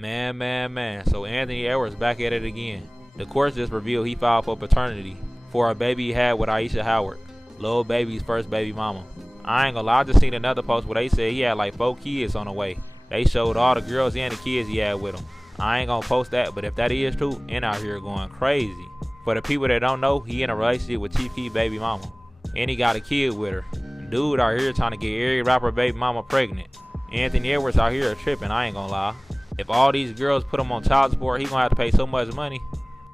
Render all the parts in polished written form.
Man. So Anthony Edwards back at it again. The courts just revealed he filed for paternity for a baby he had with Aisha Howard, Lil Baby's first baby mama. I ain't gonna lie, I just seen another post where they said he had like 4 kids on the way. They showed all the girls and the kids he had with him. I ain't gonna post that, but if that is true, and out here going crazy. For the people that don't know, he in a relationship with Chief Keef baby mama, and he got a kid with her. Dude out here trying to get every rapper baby mama pregnant. Anthony Edwards out here tripping, I ain't gonna lie. If all these girls put him on child support, he gonna have to pay so much money.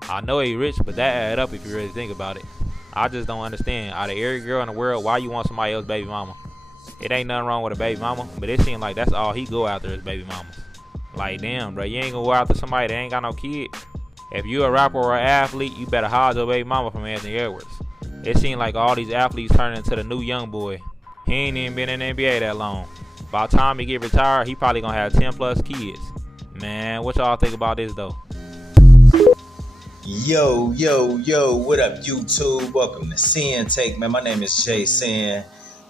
I know he rich, but that add up if you really think about it. I just don't understand. Out of every girl in the world, why you want somebody else's baby mama? It ain't nothing wrong with a baby mama, but it seems like that's all he go after is baby mamas. Like, damn, bro, you ain't gonna go after somebody that ain't got no kid. If you a rapper or an athlete, you better hide your baby mama from Anthony Edwards. It seems like all these athletes turning into the new young boy. He ain't even been in the NBA that long. By the time he get retired, he probably gonna have 10 plus kids. Man, what y'all think about this though? Yo, what up, YouTube? Welcome to Sinn-Take, man. My name is Sin,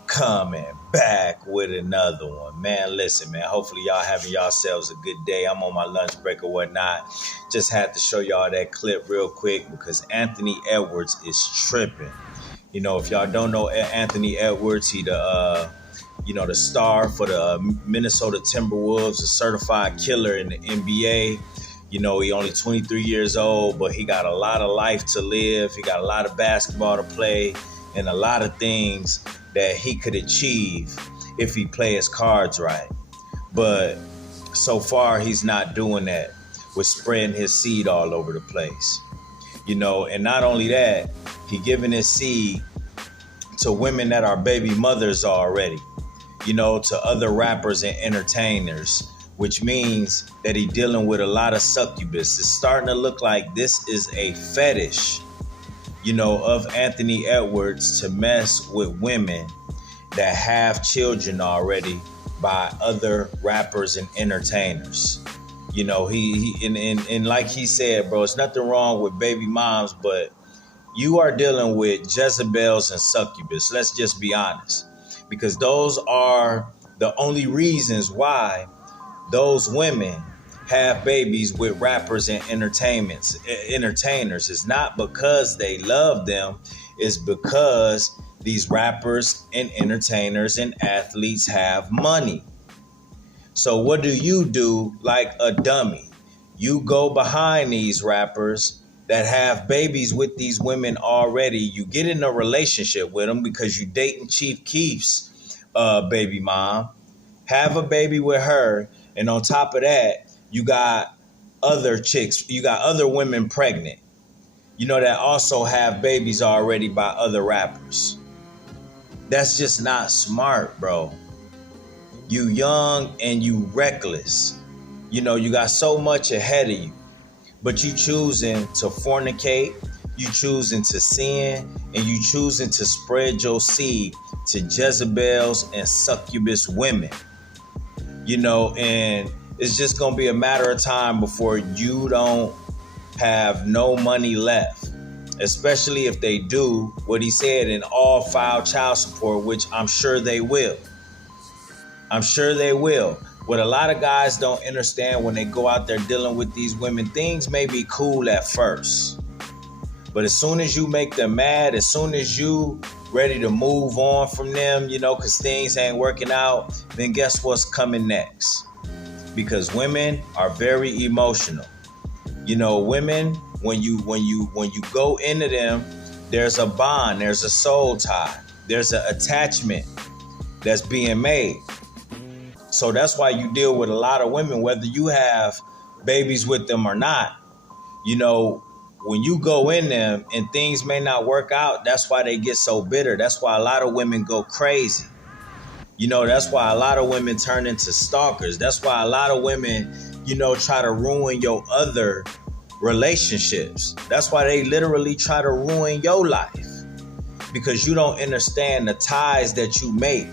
coming back with another one. Man, listen, man, hopefully y'all having yourselves a good day. I'm on my lunch break or whatnot. Just had to show y'all that clip real quick because Anthony Edwards is tripping. You know, if y'all don't know Anthony Edwards, he the star for the Minnesota Timberwolves, a certified killer in the NBA. You know, he only 23 years old, but he got a lot of life to live. He got a lot of basketball to play and a lot of things that he could achieve if he play his cards right. But so far, he's not doing that with spreading his seed all over the place. You know, and not only that, he giving his seed to women that are baby mothers already, you know, to other rappers and entertainers, which means that he's dealing with a lot of succubus. It's starting to look like this is a fetish, you know, of Anthony Edwards to mess with women that have children already by other rappers and entertainers. You know, and like he said, bro, it's nothing wrong with baby moms, but you are dealing with Jezebels and succubus. Let's just be honest, because those are the only reasons why those women have babies with rappers and entertainers. It's not because they love them. It's because these rappers and entertainers and athletes have money. So what do like a dummy? You go behind these rappers that have babies with these women already. You get in a relationship with them because you dating Chief Keef's baby mom, have a baby with her. And on top of that, you got other chicks, you got other women pregnant, you know, that also have babies already by other rappers. That's just not smart, bro. You young and you reckless. You know, you got so much ahead of you, but you choosing to fornicate, you choosing to sin, and you choosing to spread your seed to Jezebels and succubus women. You know, and it's just going to be a matter of time before you don't have no money left, especially if they do what he said and all file child support, which I'm sure they will. I'm sure they will. What a lot of guys don't understand when they go out there dealing with these women, things may be cool at first, but as soon as you make them mad, as soon as you ready to move on from them, you know, because things ain't working out, then guess what's coming next? Because women are very emotional. You know, women, when you go into them, there's a bond, there's a soul tie, there's an attachment that's being made. So that's why you deal with a lot of women, whether you have babies with them or not. You know, when you go in them and things may not work out, that's why they get so bitter. That's why a lot of women go crazy. You know, that's why a lot of women turn into stalkers. That's why a lot of women, you know, try to ruin your other relationships. That's why they literally try to ruin your life, because you don't understand the ties that you make,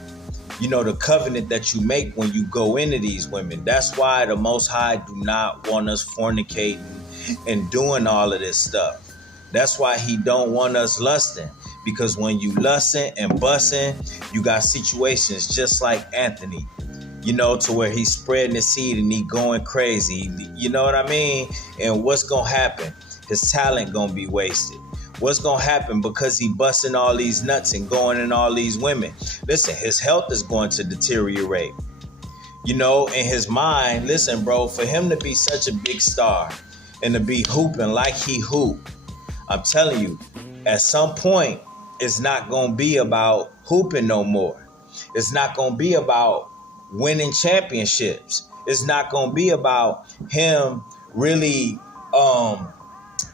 you know, the covenant that you make when you go into these women. That's why the Most High do not want us fornicating and doing all of this stuff. That's why he don't want us lusting, because when you lusting and busting, you got situations just like Anthony. to where he's spreading his seed and he going crazy. You know what I mean? And what's going to happen? His talent going to be wasted. What's going to happen because he busting all these nuts and going in all these women? Listen, his health is going to deteriorate. In his mind, listen, bro, for him to be such a big star and to be hooping like he hoop, I'm telling you, at some point, it's not going to be about hooping no more. It's not going to be about winning championships. It's not going to be about him really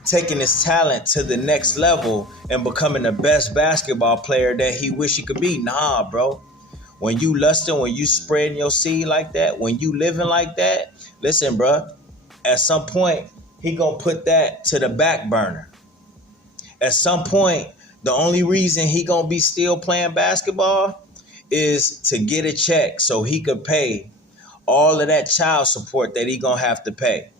taking his talent to the next level and becoming the best basketball player that he wish he could be. Nah, bro. When you lusting, when you spreading your seed like that, when you living like that, listen, bro, at some point, he going to put that to the back burner. At some point, the only reason he going to be still playing basketball is to get a check so he could pay all of that child support that he going to have to pay.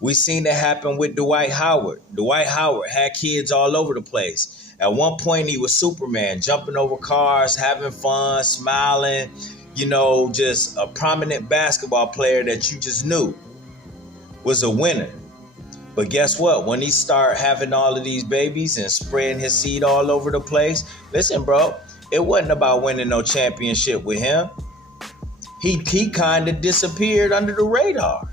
We seen that happen with Dwight Howard. Dwight Howard had kids all over the place. At one point, he was Superman, jumping over cars, having fun, smiling, just a prominent basketball player that you just knew was a winner. But guess what? When he started having all of these babies and spreading his seed all over the place, listen, bro, it wasn't about winning no championship with him. He kind of disappeared under the radar.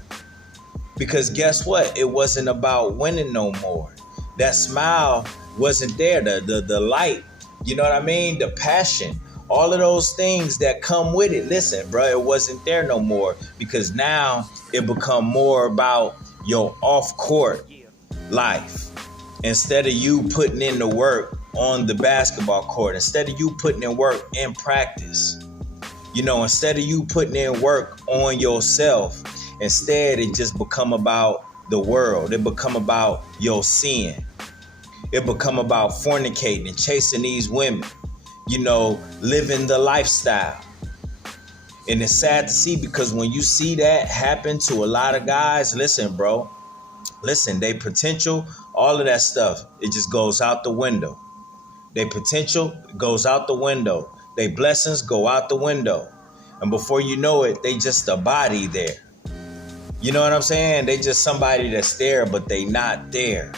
Because guess what? It wasn't about winning no more. That smile wasn't there. The light, you know what I mean? The passion, all of those things that come with it. Listen, bro, it wasn't there no more because now it become more about your off-court life. Instead of you putting in the work on the basketball court, instead of you putting in work in practice, instead of you putting in work on yourself, instead, it just become about the world. It become about your sin. It become about fornicating and chasing these women, living the lifestyle. And it's sad to see because when you see that happen to a lot of guys, listen, bro, they potential, all of that stuff, it just goes out the window. They potential goes out the window. They blessings go out the window. And before you know it, they just a body there. You know what I'm saying? They just somebody that's there, but they not there.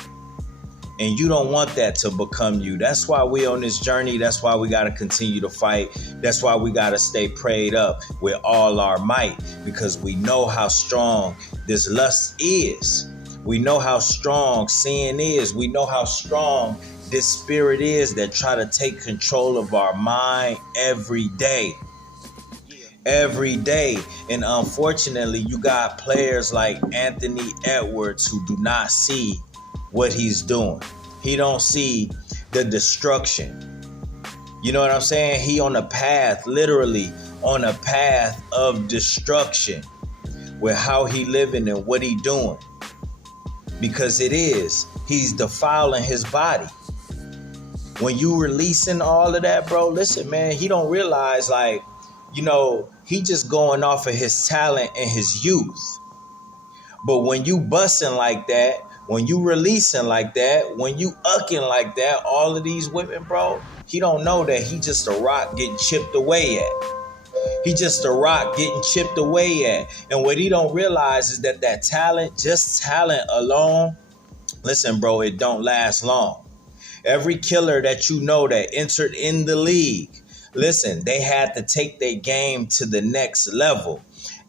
And you don't want that to become you. That's why we on this journey. That's why we got to continue to fight. That's why we got to stay prayed up with all our might, because we know how strong this lust is. We know how strong sin is. We know how strong this spirit is that try to take control of our mind every day. Every day. And unfortunately, you got players like Anthony Edwards who do not see what he's doing. He don't see the destruction. You know what I'm saying? He on a path, literally on a path of destruction with how he living and what he doing. Because he's defiling his body. When you releasing all of that, bro, listen, man, he don't realize he just going off of his talent and his youth. But when you busting like that, when you releasing like that, when you ucking like that, all of these women, bro, he don't know that he just a rock getting chipped away at. He just a rock getting chipped away at. And what he don't realize is that talent, just talent alone, listen, bro, it don't last long. Every killer that you know that entered in the league, listen, they had to take their game to the next level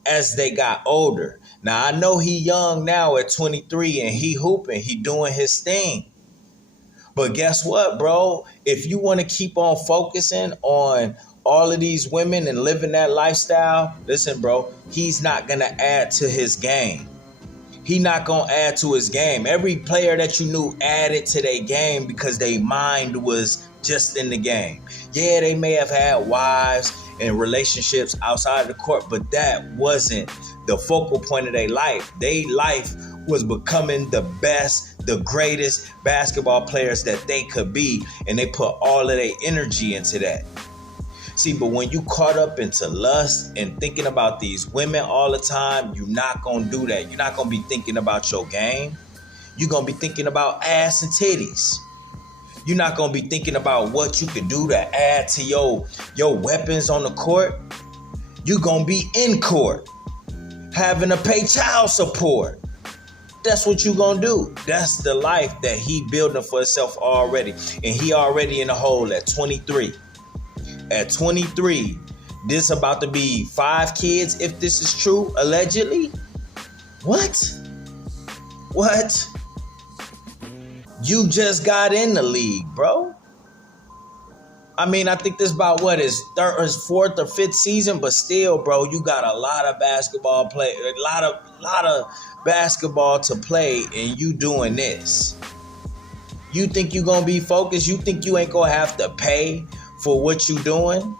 as they got older. Now, I know he young now at 23 and he hooping, he doing his thing. But guess what, bro? If you want to keep on focusing on all of these women and living that lifestyle, listen, bro, he's not going to add to his game. He not going to add to his game. Every player that you knew added to their game because their mind was just in the game. Yeah, they may have had wives and relationships outside of the court, but that wasn't the focal point of their life. Their life was becoming the best, the greatest basketball players that they could be, and they put all of their energy into that. See, but when you caught up into lust and thinking about these women all the time, you're not going to do that. You're not going to be thinking about your game. You're going to be thinking about ass and titties. You're not going to be thinking about what you could do to add to your weapons on the court. You gonna be in court, having to pay child support. That's what you gonna do. That's the life that he building for himself already. And he already in the hole at 23. At 23, this about to be 5 kids, if this is true, allegedly. What? You just got in the league, bro. I mean, I think this about what is third, his 4th or 5th season, but still, bro, you got a lot of basketball play, a lot of basketball to play, and you doing this. You think you gonna be focused? You think you ain't gonna have to pay for what you doing?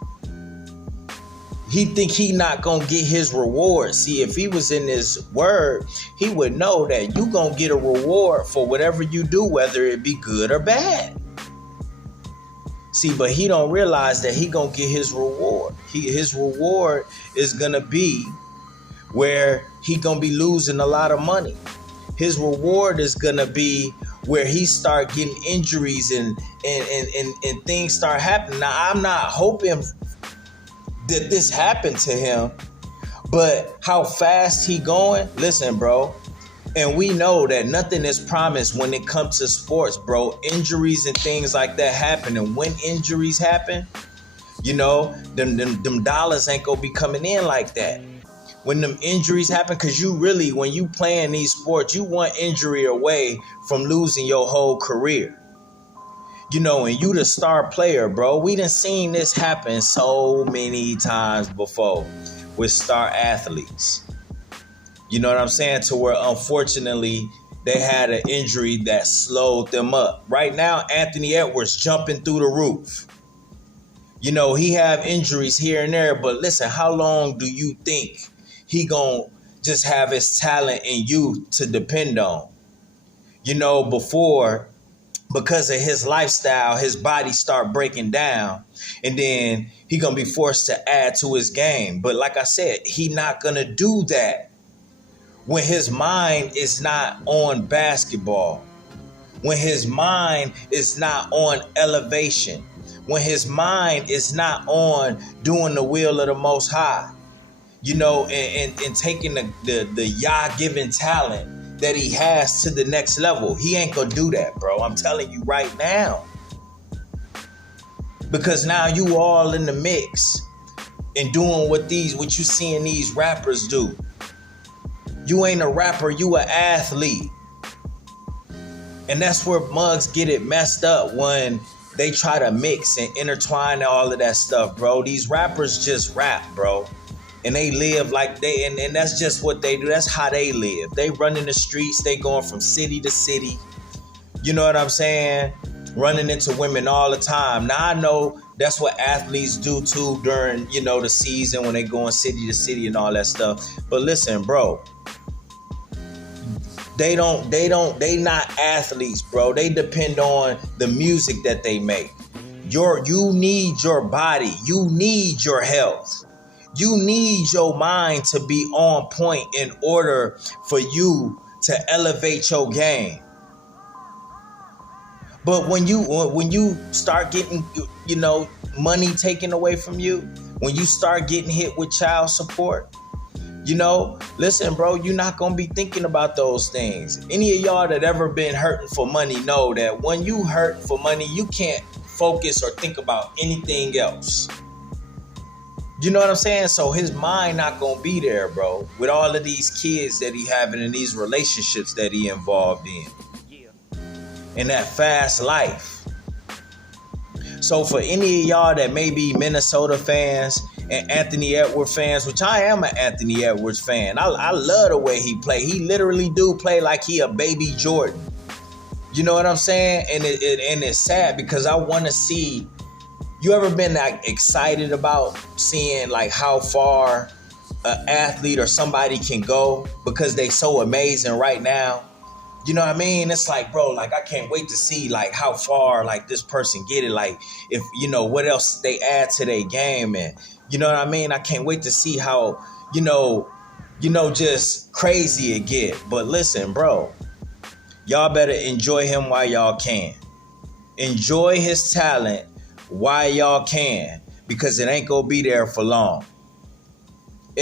He think he not gonna get his reward. See, if he was in his word, he would know that you gonna get a reward for whatever you do, whether it be good or bad. See, but he don't realize that he gonna get his reward. His reward is gonna be where he gonna be losing a lot of money. His reward is gonna be where he start getting injuries and things start happening. Now, I'm not hoping that this happened to him, but how fast he going? Listen, bro. And we know that nothing is promised when it comes to sports, bro. Injuries and things like that happen. And when injuries happen, you know, them dollars ain't gonna be coming in like that. When them injuries happen, because you really, when you playing these sports, you want injury away from losing your whole career. You know, and you the star player, bro. We done seen this happen so many times before with star athletes. You know what I'm saying? To where, unfortunately, they had an injury that slowed them up. Right now, Anthony Edwards jumping through the roof. You know, he have injuries here and there, but listen, how long do you think he gonna just have his talent and youth to depend on? You know, because of his lifestyle, his body start breaking down, and then he gonna be forced to add to his game. But like I said, he not gonna do that when his mind is not on basketball, when his mind is not on elevation, when his mind is not on doing the will of the Most High, you know, and taking the Yah-given talent that he has to the next level. He ain't gonna do that, bro. I'm telling you right now. Because now you all in the mix and doing what you seeing these rappers do. You ain't a rapper, you an athlete. And that's where mugs get it messed up when they try to mix and intertwine all of that stuff, bro. These rappers just rap, bro. And they live like and that's just what they do. That's how they live. They run in the streets. They going from city to city. You know what I'm saying? Running into women all the time. Now, I know that's what athletes do too during, you know, the season when they going city to city and all that stuff. But listen, bro. They not athletes, bro. They depend on the music that they make. You need your body. You need your health. You need your mind to be on point in order for you to elevate your game. But when you start getting, you know, money taken away from you, when you start getting hit with child support, you know, listen, bro, you're not going to be thinking about those things. Any of y'all that ever been hurting for money know that when you hurt for money, you can't focus or think about anything else. You know what I'm saying? So his mind not going to be there, bro, with all of these kids that he having and these relationships that he involved in. In that fast life. So for any of y'all that may be Minnesota fans and Anthony Edwards fans, which I am an Anthony Edwards fan. I love the way he play. He literally do play like he a baby Jordan. You know what I'm saying? And it's sad because I want to see. You ever been like excited about seeing like how far an athlete or somebody can go because they so amazing right now? You know what I mean? It's like, bro, like I can't wait to see like how far like this person get it. Like if, you know, what else they add to their game, and you know what I mean? I can't wait to see how, you know, just crazy it get. But listen, bro, y'all better enjoy him while y'all can. Enjoy his talent while y'all can, because it ain't gonna be there for long.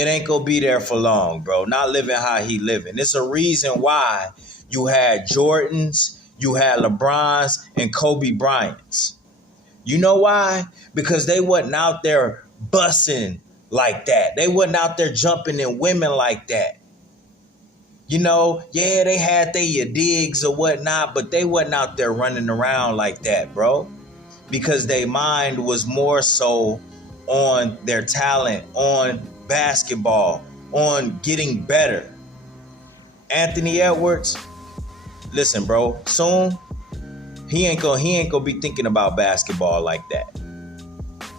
it ain't gonna be there for long, bro. Not living how he living. It's a reason why you had Jordans, you had LeBrons, and Kobe Bryants. You know why? Because they wasn't out there bussing like that. They wasn't out there jumping in women like that. You know, yeah, they had their digs or whatnot, but they wasn't out there running around like that, bro. Because their mind was more so on their talent, on basketball, on getting better. Anthony Edwards, listen, bro, soon he ain't gonna be thinking about basketball like that.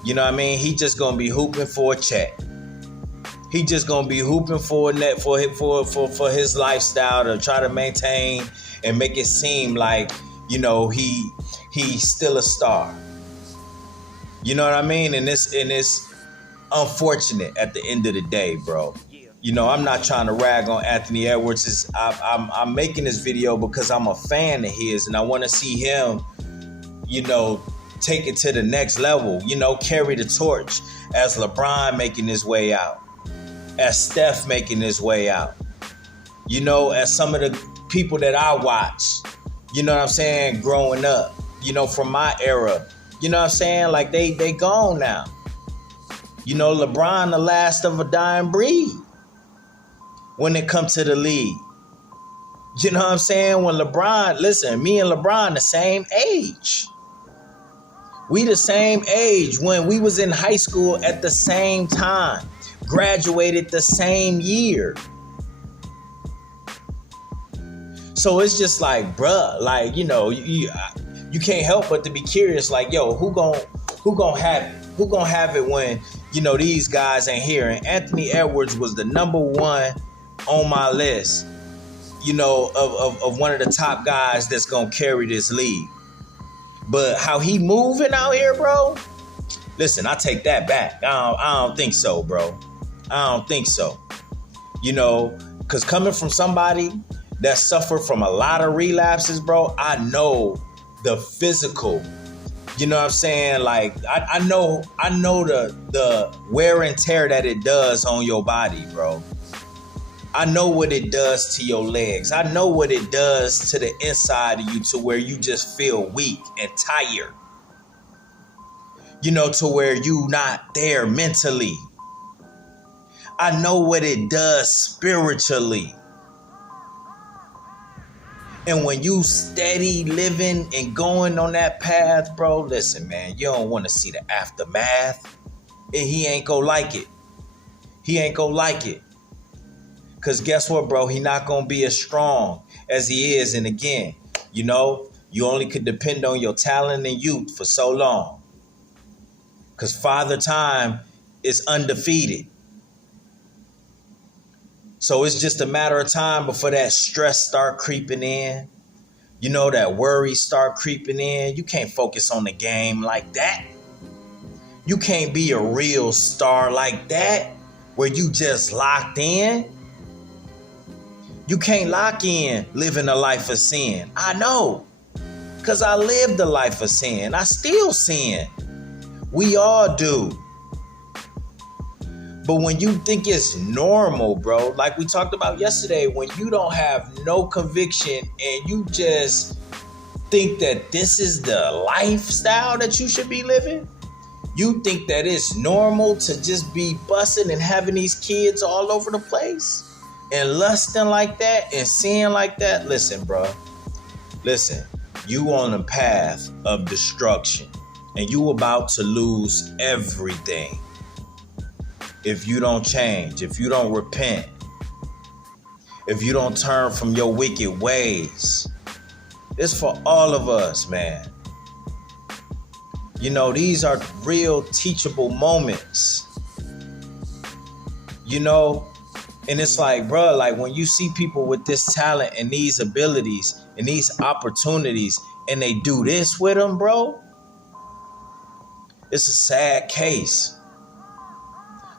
You know what I mean? He just gonna be hooping for a check. He just gonna be hooping for a net for his lifestyle to try to maintain and make it seem like, you know, he's still a star. You know what I mean? And it's unfortunate at the end of the day, bro. You know, I'm not trying to rag on Anthony Edwards. I'm making this video because I'm a fan of his and I want to see him, you know, take it to the next level, you know, carry the torch as LeBron making his way out, as Steph making his way out, you know, as some of the people that I watched, you know what I'm saying, growing up, you know, from my era, you know what I'm saying, like they gone now. You know, LeBron, the last of a dying breed when it comes to the league. You know what I'm saying? When LeBron, listen, me and LeBron the same age. We the same age when we was in high school at the same time. Graduated the same year. So it's just like, bruh, like, you know, you can't help but to be curious, like, yo, who gonna have it? Who gonna have it when, you know, these guys ain't here? And Anthony Edwards was the number one on my list, you know, of one of the top guys that's gonna carry this league. But how he moving out here, bro? Listen, I take that back. I don't think so, bro. I don't think so. You know, because coming from somebody that suffered from a lot of relapses, bro, I know the physical. You know what I'm saying? Like, I know the wear and tear that it does on your body, bro. I know what it does to your legs. I know what it does to the inside of you to where you just feel weak and tired. You know, to where you not there mentally. I know what it does spiritually. And when you steady living and going on that path, bro, listen, man, you don't want to see the aftermath. And he ain't gonna like it. He ain't gonna like it. Because guess what, bro? He not going to be as strong as he is. And again, you know, you only could depend on your talent and youth for so long. Because Father Time is undefeated. So it's just a matter of time before that stress start creeping in. You know, that worry start creeping in. You can't focus on the game like that. You can't be a real star like that where you just locked in. You can't lock in living a life of sin. I know, because I lived a life of sin. I still sin. We all do. But when you think it's normal, bro, like we talked about yesterday, when you don't have no conviction and you just think that this is the lifestyle that you should be living, you think that it's normal to just be busting and having these kids all over the place? And lusting like that and seeing like that, listen, bro. Listen, you on a path of destruction and you about to lose everything if you don't change, if you don't repent, if you don't turn from your wicked ways. It's for all of us, man. You know, these are real teachable moments. You know, and it's like, bro, like when you see people with this talent and these abilities and these opportunities and they do this with them, bro, it's a sad case.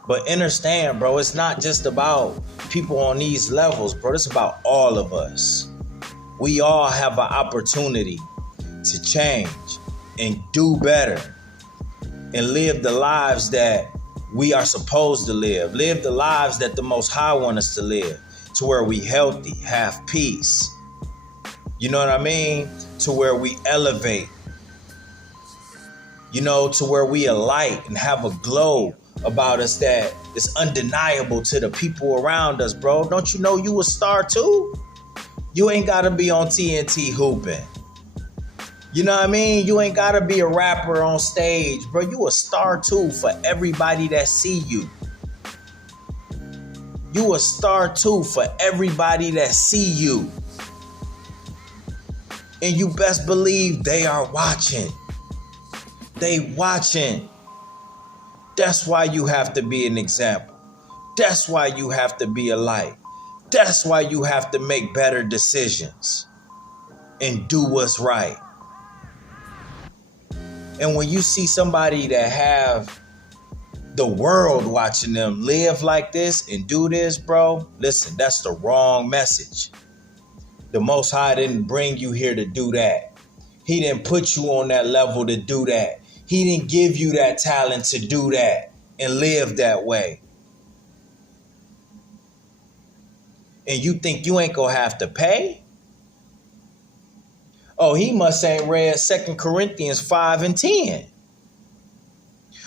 But understand, bro, it's not just about people on these levels, bro. It's about all of us. We all have an opportunity to change and do better and live the lives that we are supposed to live. Live the lives that the Most High want us to live, to where we healthy, have peace. You know what I mean? To where we elevate. You know, to where we are light and have a glow about us that is undeniable to the people around us, bro. Don't you know you a star too? You ain't gotta be on TNT hooping. You know what I mean? You ain't gotta be a rapper on stage, bro. You a star too for everybody that see you. You a star too for everybody that see you. And you best believe they are watching. They watching. That's why you have to be an example. That's why you have to be a light. That's why you have to make better decisions and do what's right. And when you see somebody that have the world watching them live like this and do this, bro, listen, that's the wrong message. The Most High didn't bring you here to do that. He didn't put you on that level to do that. He didn't give you that talent to do that and live that way. And you think you ain't gonna have to pay? Oh, he must ain't read 2 Corinthians 5 and 10.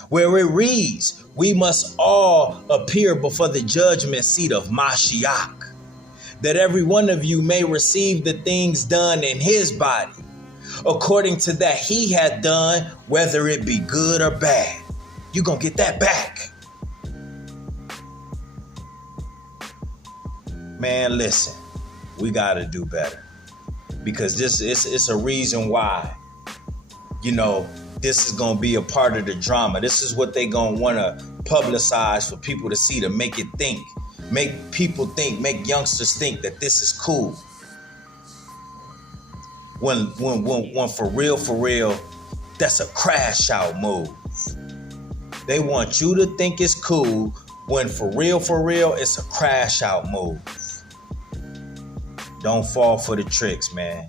Where it reads, we must all appear before the judgment seat of Mashiach, that every one of you may receive the things done in his body, according to that he had done, whether it be good or bad. You're going to get that back. Man, listen, we got to do better. Because it's a reason why, you know, this is going to be a part of the drama. This is what they going to want to publicize for people to see, to make it think. Make people think, make youngsters think that this is cool. When for real, that's a crash out move. They want you to think it's cool when for real, it's a crash out move. Don't fall for the tricks, man.